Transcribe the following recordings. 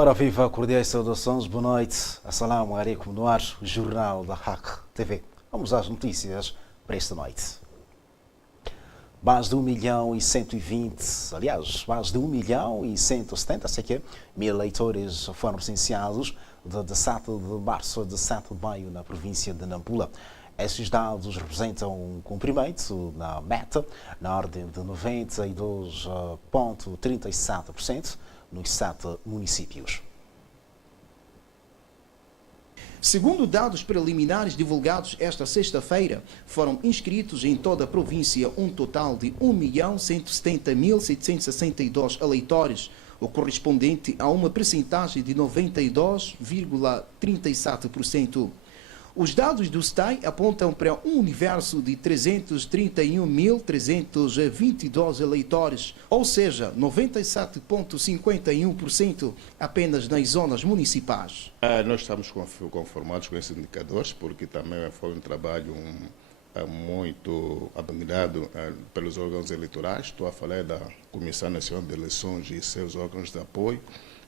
Ora viva, cordiais saudações, boa noite, assalamu alaikum, no ar, o Jornal da Hack TV. Vamos às notícias para esta noite. Mais de 1.120.000, aliás, mais de 1.170.000 eleitores foram recenseados de 7 de março a 7 de maio na província de Nampula. Esses dados representam um cumprimento na meta, na ordem de 92,37% nos 7 municípios. Segundo dados preliminares divulgados esta sexta-feira, foram inscritos em toda a província um total de 1.170.762 eleitores, o correspondente a uma percentagem de 92,37%. Os dados do STAI apontam para um universo de 331.322 eleitores, ou seja, 97,51% apenas nas zonas municipais. Nós estamos conformados com esses indicadores, porque também foi um trabalho muito abnegado pelos órgãos eleitorais. Estou a falar da Comissão Nacional de Eleições e seus órgãos de apoio.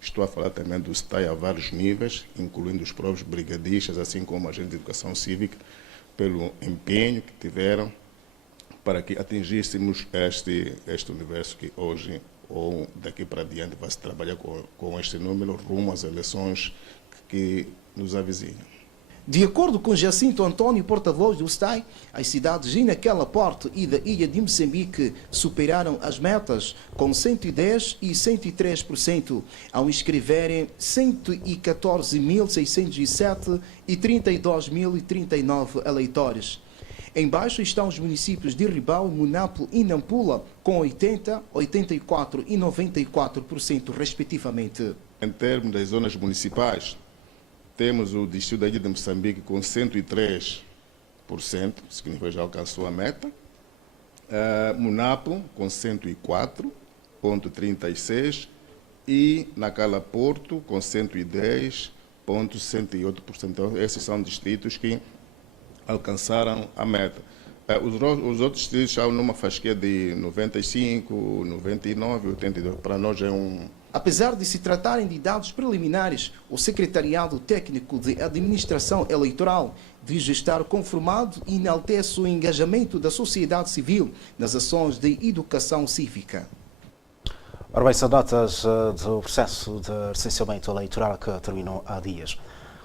Estou a falar também do STAI a vários níveis, incluindo os próprios brigadistas, assim como agentes de educação cívica, pelo empenho que tiveram para que atingíssemos este universo que hoje ou daqui para diante vai se trabalhar com este número rumo às eleições que nos avizinham. De acordo com Jacinto Antônio, porta-voz do STAI, as cidades de Naquela Porte e da Ilha de Moçambique superaram as metas com 110% e 103%, ao inscreverem 114.607 e 32.039 eleitores. Embaixo estão os municípios de Ribau, Munapo e Nampula, com 80%, 84% e 94%, respectivamente. Em termos das zonas municipais, temos o distrito da Ilha de Moçambique com 103%, significa que já alcançou a meta. Munapo com 104,36% e Nacala Porto com 110,68%. Então, esses são distritos que alcançaram a meta. Os outros distritos estão numa fasquia de 95%, 99%, 82%. Para nós é Apesar de se tratarem de dados preliminares, o Secretariado Técnico de Administração Eleitoral diz estar conformado e enaltece o engajamento da sociedade civil nas ações de educação cívica. Ora bem, são datas do processo de recenseamento eleitoral que terminou há dias.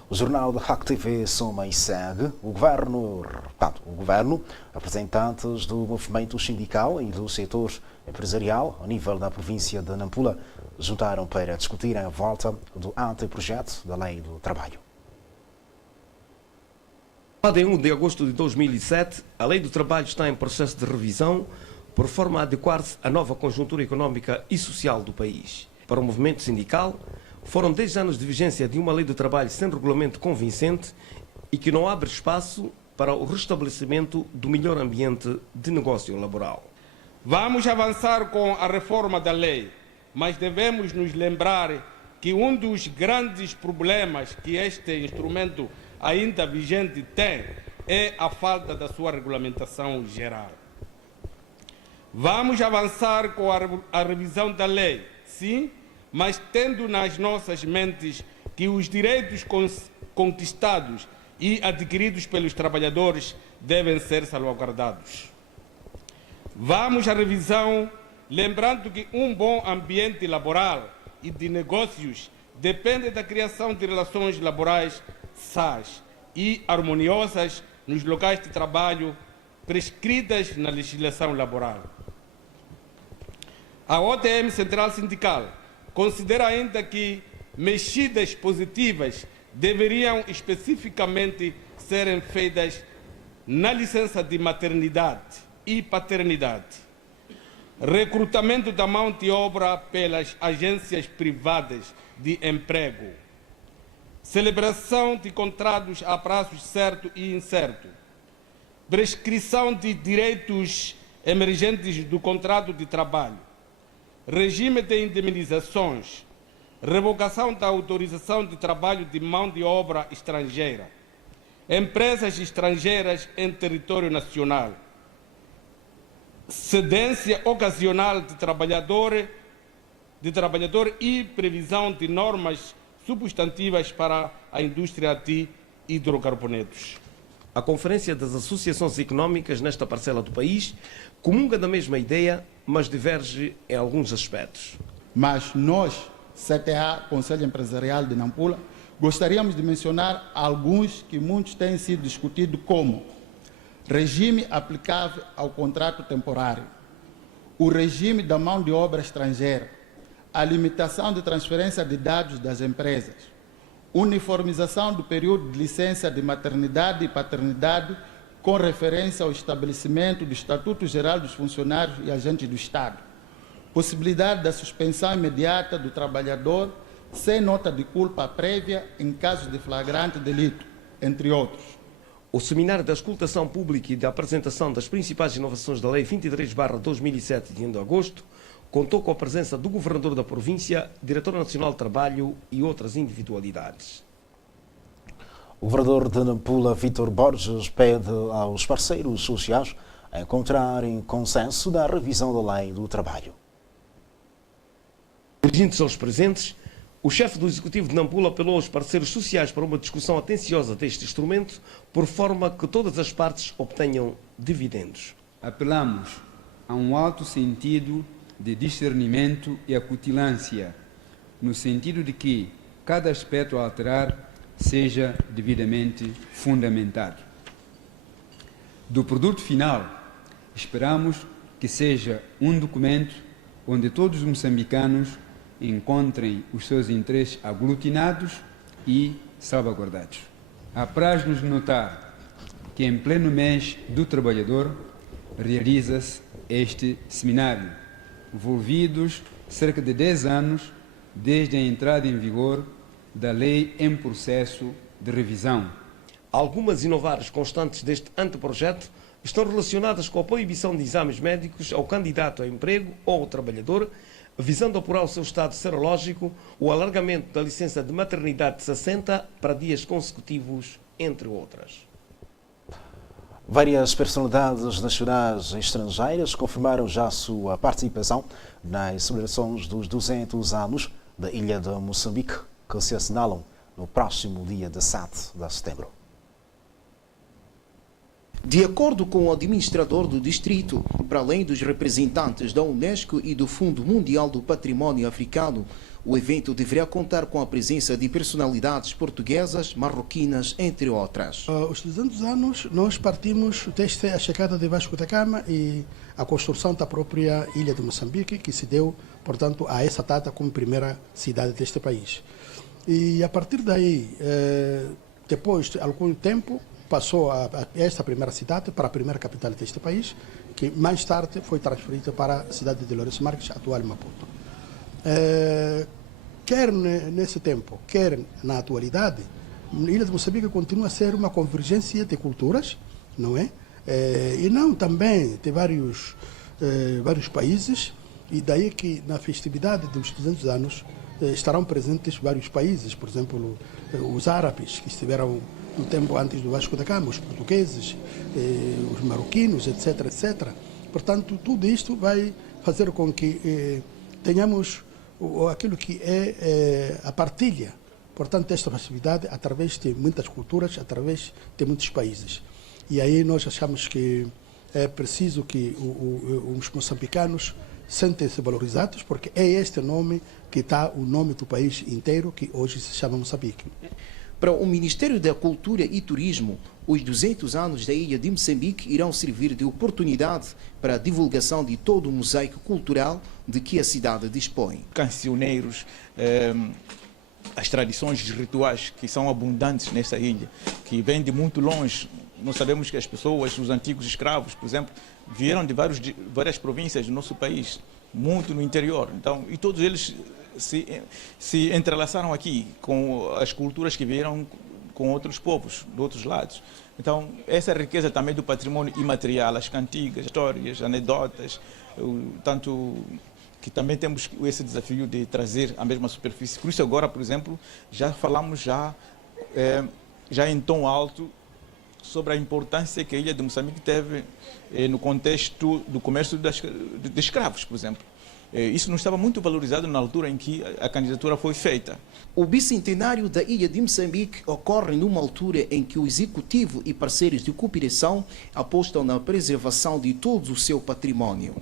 O Jornal da Hack TV soma e segue o governo, representantes do movimento sindical e do setor empresarial a nível da província de Nampula juntaram para discutirem a volta do anteprojeto da Lei do Trabalho. Em 1 de agosto de 2007, a Lei do Trabalho está em processo de revisão por forma a adequar-se à nova conjuntura económica e social do país. Para o movimento sindical, foram 10 anos de vigência de uma Lei do Trabalho sem regulamento convincente e que não abre espaço para o restabelecimento do melhor ambiente de negócio laboral. Vamos avançar com a reforma da lei, mas devemos nos lembrar que um dos grandes problemas que este instrumento ainda vigente tem é a falta da sua regulamentação geral. Vamos avançar com a revisão da lei, sim, mas tendo nas nossas mentes que os direitos conquistados e adquiridos pelos trabalhadores devem ser salvaguardados. Vamos à revisão, lembrando que um bom ambiente laboral e de negócios depende da criação de relações laborais sãs e harmoniosas nos locais de trabalho prescritas na legislação laboral. A OTM Central Sindical considera ainda que mexidas positivas deveriam especificamente serem feitas na licença de maternidade e paternidade, recrutamento da mão de obra pelas agências privadas de emprego, celebração de contratos a prazos certo e incerto, prescrição de direitos emergentes do contrato de trabalho, regime de indemnizações, revogação da autorização de trabalho de mão de obra estrangeira, empresas estrangeiras em território nacional, cedência ocasional de trabalhadores de trabalhador e previsão de normas substantivas para a indústria de hidrocarbonetos. A Conferência das Associações Económicas nesta parcela do país comunga da mesma ideia, mas diverge em alguns aspectos. Mas nós, CTA, Conselho Empresarial de Nampula, gostaríamos de mencionar alguns que muitos têm sido discutidos, como regime aplicável ao contrato temporário, o regime da mão de obra estrangeira, a limitação de transferência de dados das empresas, uniformização do período de licença de maternidade e paternidade com referência ao estabelecimento do Estatuto Geral dos Funcionários e Agentes do Estado, possibilidade da suspensão imediata do trabalhador sem nota de culpa prévia em caso de flagrante delito, entre outros. O Seminário da Escutação Pública e da Apresentação das principais inovações da Lei 23/2007, de 1 de agosto, contou com a presença do Governador da Província, Diretor Nacional de Trabalho e outras individualidades. O Governador de Nampula, Vítor Borges, pede aos parceiros sociais a encontrarem consenso na revisão da Lei do Trabalho. Dirigindo-se aos presentes, o chefe do Executivo de Nampula apelou aos parceiros sociais para uma discussão atenciosa deste instrumento, por forma que todas as partes obtenham dividendos. Apelamos a um alto sentido de discernimento e acutilância, no sentido de que cada aspecto a alterar seja devidamente fundamentado. Do produto final, esperamos que seja um documento onde todos os moçambicanos encontrem os seus interesses aglutinados e salvaguardados. Apraz-nos notar que em pleno mês do trabalhador realiza-se este seminário, envolvidos cerca de 10 anos desde a entrada em vigor da lei em processo de revisão. Algumas inovações constantes deste anteprojeto estão relacionadas com a proibição de exames médicos ao candidato a emprego ou ao trabalhador, visando apurar o seu estado serológico, o alargamento da licença de maternidade de 60 para dias consecutivos, entre outras. Várias personalidades nacionais e estrangeiras confirmaram já a sua participação nas celebrações dos 200 anos da Ilha de Moçambique, que se assinalam no próximo dia 17 de setembro. De acordo com o administrador do distrito, para além dos representantes da Unesco e do Fundo Mundial do Património Africano, o evento deverá contar com a presença de personalidades portuguesas, marroquinas, entre outras. Os 200 anos, nós partimos desde a chegada de Vasco da Gama e a construção da própria Ilha de Moçambique, que se deu, portanto, a essa data como primeira cidade deste país. E a partir daí, depois de algum tempo, passou a esta primeira cidade para a primeira capital deste país, que mais tarde foi transferida para a cidade de Lourenço Marques, atual Maputo. Quer nesse tempo, quer na atualidade, a Ilha de Moçambique continua a ser uma convergência de culturas, não é? E não também de vários países, e daí que na festividade dos 200 anos estarão presentes vários países, por exemplo, os árabes que estiveram no tempo antes do Vasco da Gama, os portugueses, os marroquinos, etc, etc. Portanto, tudo isto vai fazer com que tenhamos aquilo que é a partilha, portanto, desta festividade através de muitas culturas, através de muitos países. E aí nós achamos que é preciso que os moçambicanos sentem-se valorizados, porque é este nome que está o nome do país inteiro, que hoje se chama Moçambique. Para o Ministério da Cultura e Turismo, os 200 anos da Ilha de Moçambique irão servir de oportunidade para a divulgação de todo o mosaico cultural de que a cidade dispõe. Cancioneiros, as tradições rituais que são abundantes nessa ilha, que vêm de muito longe. Nós sabemos que as pessoas, os antigos escravos, por exemplo, vieram de várias províncias do nosso país, muito no interior. Então, e todos eles se entrelaçaram aqui com as culturas que vieram com outros povos, de outros lados. Então, essa riqueza também do patrimônio imaterial, as cantigas, histórias, anedotas, tanto que também temos esse desafio de trazer a mesma superfície. Por isso agora, por exemplo, já falamos já em tom alto sobre a importância que a Ilha de Moçambique teve no contexto do comércio de escravos, por exemplo. Isso não estava muito valorizado na altura em que a candidatura foi feita. O bicentenário da ilha de Moçambique ocorre numa altura em que o Executivo e parceiros de cooperação apostam na preservação de todo o seu património.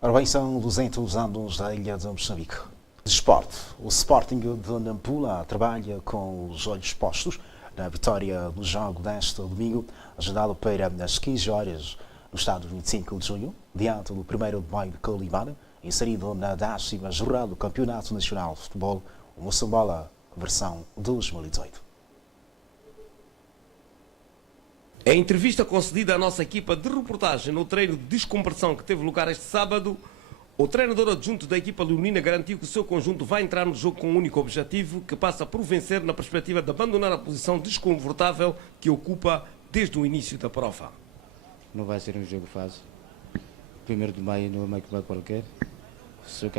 Ora bem, são 200 anos da ilha de Moçambique. Desporto. O Sporting de Nampula trabalha com os olhos postos na vitória do jogo deste domingo, agendado para as 15 horas no estádio 25 de junho, diante do 1º de maio de Calimana, inserido na 10ª jornada do Campeonato Nacional de Futebol, o Moçambola versão 2018. Em entrevista concedida à nossa equipa de reportagem no treino de descompressão que teve lugar este sábado, o treinador adjunto da equipa leonina garantiu que o seu conjunto vai entrar no jogo com um único objetivo, que passa por vencer na perspectiva de abandonar a posição desconfortável que ocupa desde o início da prova. Não vai ser um jogo fácil. 1º de maio não é uma equipa qualquer. Só que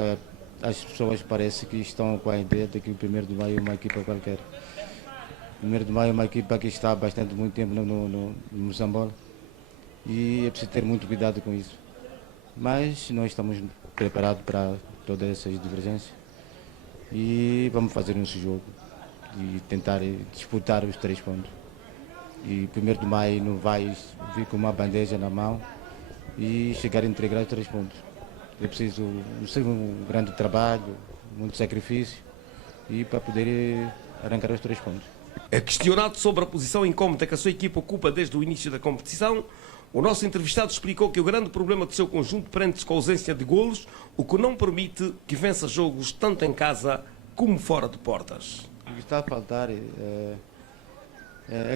as pessoas parece que estão com a ideia de que o 1º de maio é uma equipa qualquer. 1º de maio é uma equipa que está há bastante muito tempo no Moçambola e é preciso ter muito cuidado com isso. Mas nós estamos preparados para todas essas divergências e vamos fazer um jogo e tentar disputar os 3 pontos. E 1º de maio não vai vir com uma bandeja na mão e chegar a entregar os 3 pontos. É preciso um grande trabalho, muito sacrifício e para poder arrancar os 3 pontos. É questionado sobre a posição incómoda que a sua equipa ocupa desde o início da competição, o nosso entrevistado explicou que o grande problema do seu conjunto prende-se com a ausência de golos, o que não permite que vença jogos tanto em casa como fora de portas. O que está a faltar é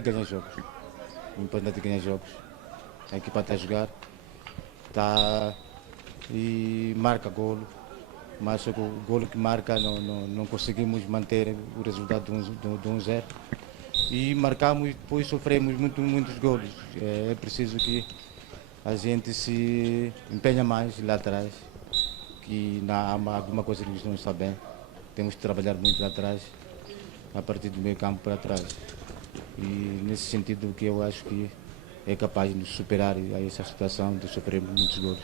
ganhar jogos. O importante é ganhar jogos. A equipa está a jogar, está e marca golo, mas o golo que marca não conseguimos manter o resultado de 1-0 e marcamos e depois sofremos muitos golos. É preciso que a gente se empenha mais lá atrás, que há alguma coisa que não está bem. Temos que trabalhar muito lá atrás, a partir do meio campo para trás. E nesse sentido que eu acho que é capaz de nos superar a essa situação de sofrer muitos golos.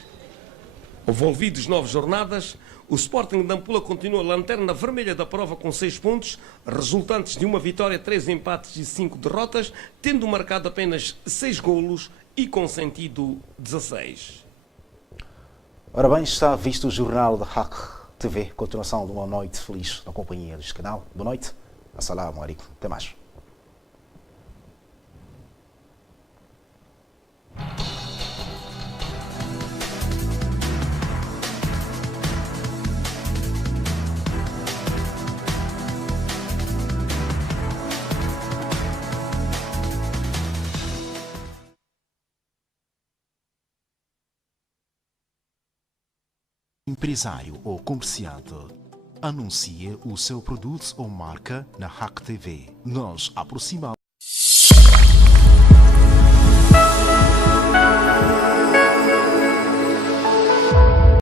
Envolvidos 9 jornadas, o Sporting de Nampula continua a lanterna vermelha da prova com 6 pontos, resultantes de uma vitória, 3 empates e 5 derrotas, tendo marcado apenas 6 golos e consentido 16. Ora bem, está visto o jornal da Hack TV. Continuação de uma noite feliz na companhia deste canal. Boa noite. Assalamu alaikum. Até mais. Empresário ou comerciante, anuncie o seu produto ou marca na Hack TV. Nós aproximamos